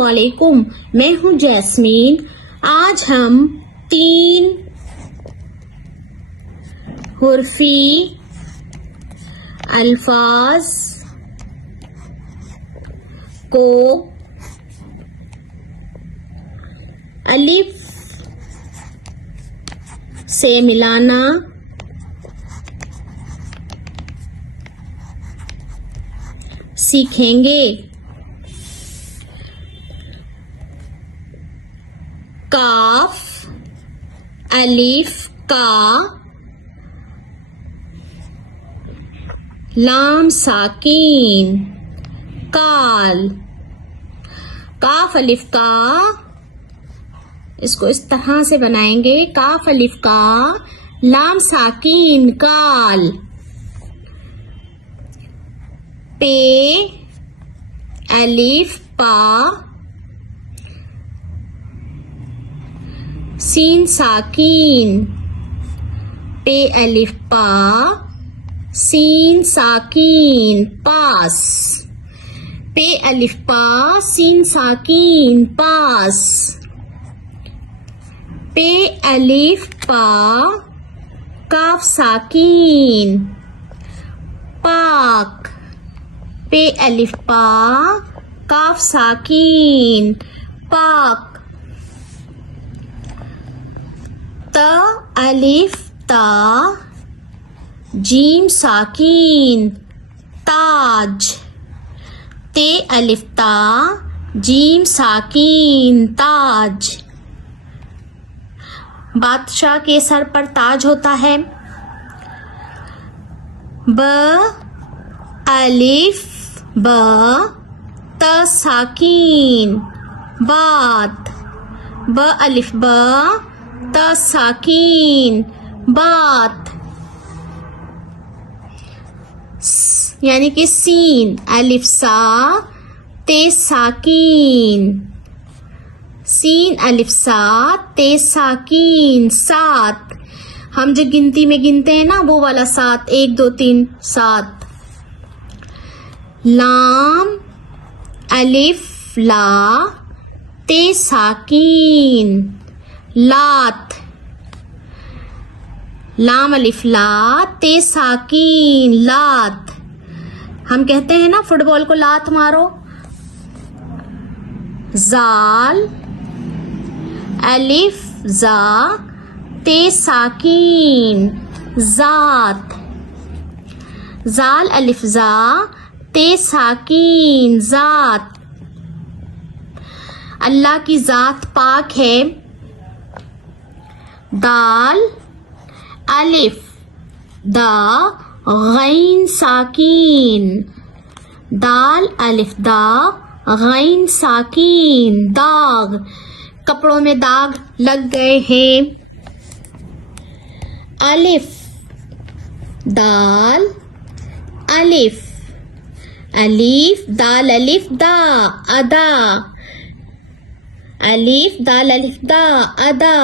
अस्सलामुअलैकुम, मैं हूँ जैस्मीन। आज हम 3 हुर्फी अल्फाज को अलिफ से मिलाना सीखेंगे। काफ अलिफ का, लाम साकीन काल। काफ अलिफ का, इसको इस तरह से बनाएंगे। काफ अलिफ का, लाम साकीन काल। पे अलिफ पा, सीन साकीन। पे अलिफ पा, सीन साकीन पास। पे अलिफ पा, सीन साकीन पास। पे अलिफ पा, काफ साकीन पाक। पे अलिफ पा, काफ साकीन पाक। त अलिफ ता, जीम साकीन ताज। ते अलिफ ता, जीम साकीन ताज। बादशाह के सर पर ताज होता है। ब अलिफ ब, त साकीन बात। ब अलिफ ब, त साकीन बात। यानी कि सीन अलिफ सा, ते साकीन। सीन अलिफ सा, ते साकीन सात। हम जो गिनती में गिनते हैं ना, वो वाला 7, 1 2 3 7। लाम अलिफ ला, ते साकीन लात। लाम अलिफ ला, ते साकीन लात। हम कहते हैं ना फुटबॉल को लात मारो। जाल अलिफ जा, ते साकीन जात। जाल अलिफ जा, ते साकीन जात। अल्लाह की जात पाक है। दाल अलिफ दा, गैन साकीन। दाल अलिफ दा, गैन साकीन दाग। कपड़ों में दाग लग गए हैं। अलिफ दाल अलिफ। अलिफ दाल अलिफ दा अदा। अलिफ दाल अलिफ दा अदा,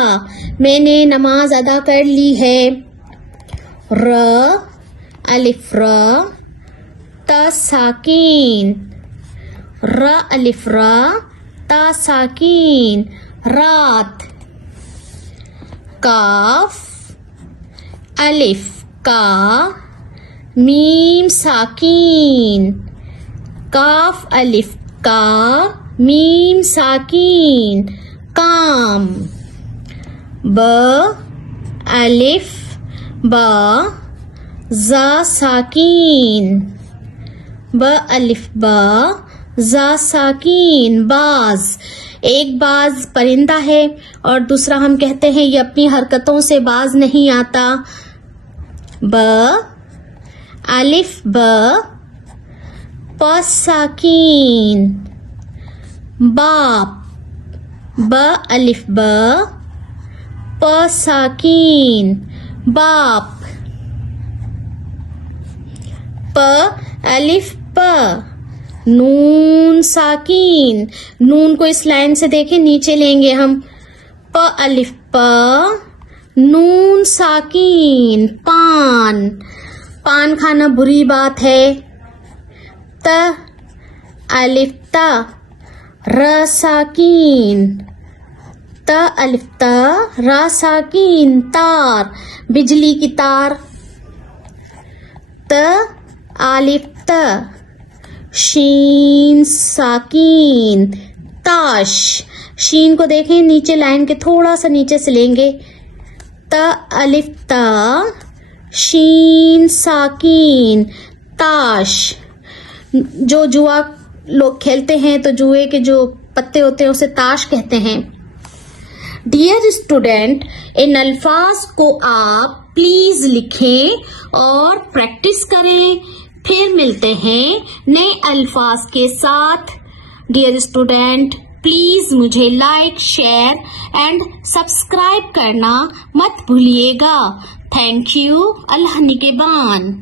मैंने नमाज अदा कर ली है। र अलिफ र, ता साकीन। र अलिफ र, ता साकीन रात। काफ अलिफ का, मीम साकीन। काफ अलिफ का, मीम साकीन काम। ब अलिफ ब, जा साकीन। ब अलिफ ब, जा साकीन बाज। एक बाज परिंदा है और दूसरा हम कहते हैं ये अपनी हरकतों से बाज नहीं आता। ब अलिफ ब, प साकीन बाप। ब अलिफ ब, प साकीन बाप। प अलिफ प, नून साकीन। नून को इस लाइन से देखें, नीचे लेंगे हम। प अलिफ प, नून साकीन पान। पान खाना बुरी बात है। त अलिफ ता, را ساکین تا الف تا را ساکین تار بجلی کی تار تا الف تا شین ساکین تاش شین کو دیکھیں نیچے لائن کے تھوڑا سا نیچے سے لیں گے تا الف تا شین ساکین تاش جو جوا لوگ کھیلتے ہیں تو جوئے کے جو پتے ہوتے ہیں اسے تاش کہتے ہیں. ڈیئر اسٹوڈینٹ ان الفاظ کو آپ پلیز لکھیں اور پریکٹس کریں. پھر ملتے ہیں نئے الفاظ کے ساتھ. ڈیئر اسٹوڈینٹ پلیز مجھے لائک شیئر اینڈ سبسکرائب کرنا مت بھولیے گا. Thank you. اللہ نگہبان.